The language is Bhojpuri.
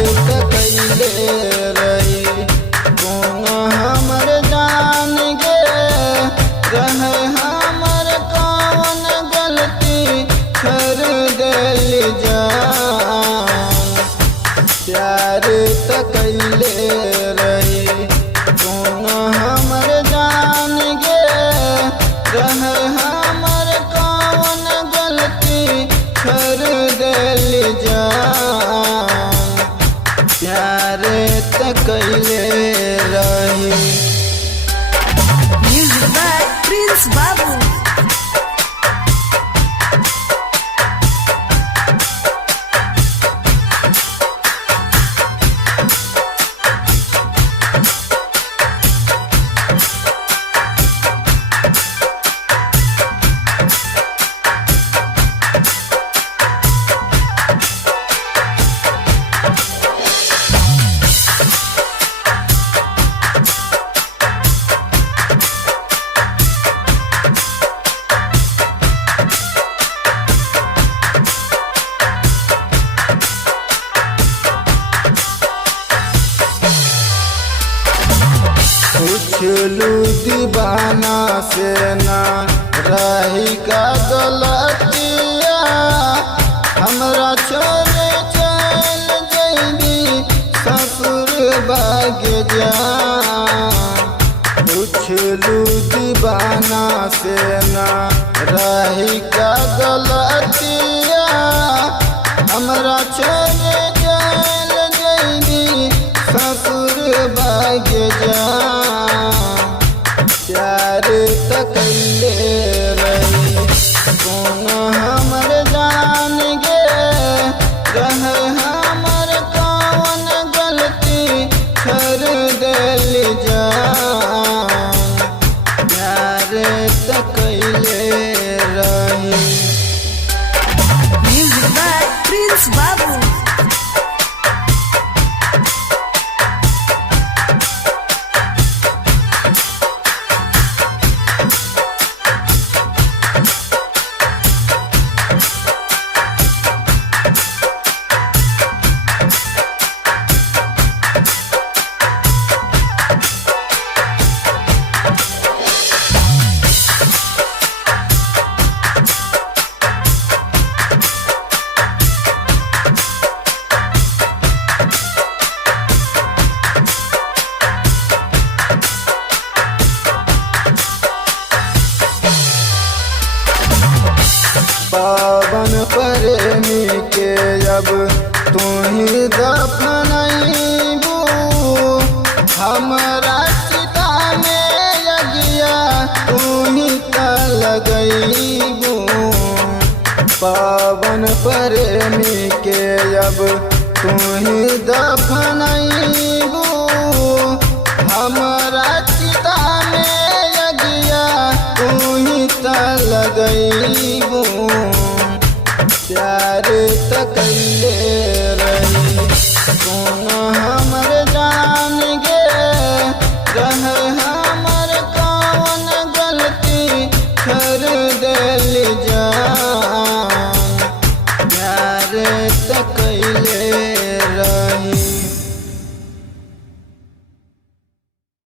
त कैले रही कौन हमर जान गे रहे हमर कौन गलती कर दिल जान। प्यार त कैले रही कौन हमर जान गे रहे हमर कौन गलती कर दिल जान। प्यार त कैले रही। Music by Prince Babu. पूछलू दीवाना से ना रही का गलतिया हमरा छोड़ चल जैबी ससुर भाग जा। पूछलू दीवाना से ना रही का गलतिया हमरा छोड़ चल जैबी ससुर भाग जा। प्यार त कैले रही कौन हमर जान गे रहे हमर कौन गलती कर दिल जान। प्यार त कैले रही। Music by Prince Babu. पावन प्रेमी के अब तू ही दफनैबू हमरा चिता में यगिया तू ही त लगैबू। पावन प्रेमी के अब तू ही दफनैबू हमरा चिता में यगिया तू ही त लगैबू। प्यार त कैले रही कौन हमर जान गे रहे हमर कौन गलती कर दिल जान। प्यार त कैले रही।